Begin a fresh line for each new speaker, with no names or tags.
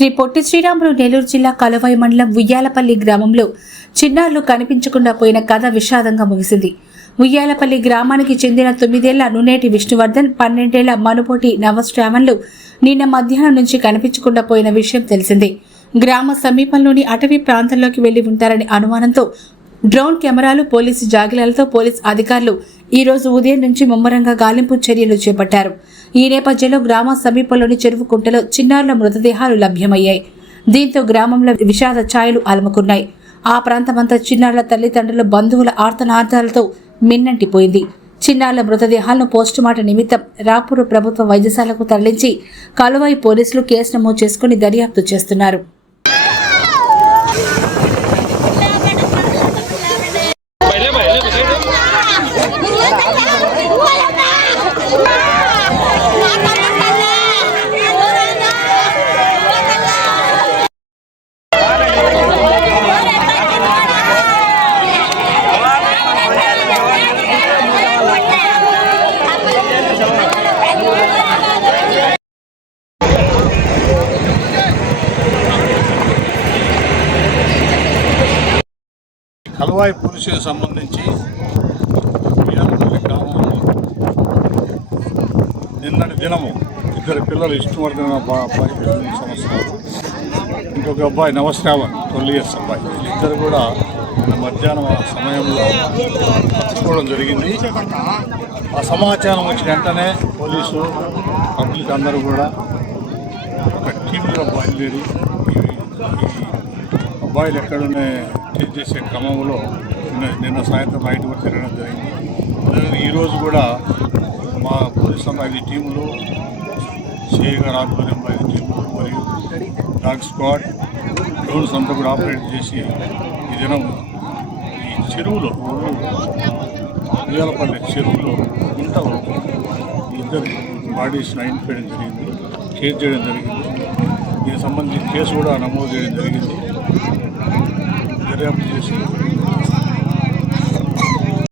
శ్రీ పొట్టి శ్రీరాములు నెల్లూరు జిల్లా కలవాయి మండలం ఉయ్యాలపల్లి గ్రామంలో చిన్నారులు కనిపించకుండా పోయిన కథ విషాదంగా ముగిసింది. ఉయ్యాలపల్లి గ్రామానికి చెందిన తొమ్మిదేళ్ళ నునేటి విష్ణువర్ధన్ పన్నెండేళ్ళ మనుపోటి నవశ్రావణ్లు నిన్న మధ్యాహ్నం నుంచి కనిపించకుండా పోయిన విషయం తెలిసిందే. గ్రామ సమీపంలోని అటవీ ప్రాంతంలోకి వెళ్ళి ఉంటారనే అనుమానంతో డ్రోన్ కెమెరాలు పోలీసు జాగిలాలతో పోలీస్ అధికారులు ఈ రోజు ఉదయం నుంచి ముమ్మరంగా గాలింపు చర్యలు చేపట్టారు. ఈ నేపథ్యంలో గ్రామ సమీపంలోని చెరువు కుంటలో చిన్నారుల మృతదేహాలు లభ్యమయ్యాయి. దీంతో గ్రామంలో విషాద ఛాయలు అలముకున్నాయి. ఆ ప్రాంతమంతా చిన్నారుల తల్లిదండ్రుల బంధువుల ఆర్తనార్థాలతో మిన్నంటిపోయింది. చిన్నారుల మృతదేహాలను పోస్టుమార్టం నిమిత్తం రాపూరు ప్రభుత్వ వైద్యశాలకు తరలించి కలువాయి పోలీసులు కేసు నమోదు చేసుకుని దర్యాప్తు చేస్తున్నారు.
కలవాయి పోలీసులకు సంబంధించి ఉయ్యాలపల్లి గ్రామంలో నిన్నటి దినము ఇద్దరు పిల్లలు ఇష్టవర్ధన సంవత్సరాలు ఇంకొక అబ్బాయి నవశ్రావణ్ ట్వెల్వ్ ఇయర్స్ అబ్బాయి. ఇద్దరు కూడా నిన్న మధ్యాహ్నం ఆ సమయంలో పట్టుకోవడం జరిగింది. ఆ సమాచారం వచ్చిన వెంటనే పోలీసు పబ్లిక్ అందరూ కూడా ఒక టీంలో బయలుదేరి అబ్బాయిలు ఎక్కడనే చెక్ చేసే క్రమంలో నిన్న నిన్న సాయంత్రం నైట్ తిరగడం జరిగింది. ఈరోజు కూడా మా పోలీస్ ఐదు టీములు సిఐ గారి ఆధ్వర్యంలో ఐదు టీములు మరియు డాగ్ స్క్వాడ్ డ్రోన్స్ అంతా కూడా ఆపరేట్ చేసి ఈ దినం ఈ చెరువులో ఉయ్యాలపల్లి చెరువులో ఉంటా ఇద్దరు బాడీస్ ఐడెంటిఫై చేయడం జరిగింది కేసు చేయడం జరిగింది. దీనికి సంబంధించి కేసు కూడా నమోదు చేయడం జరిగింది. దర్యాప్తు చేసి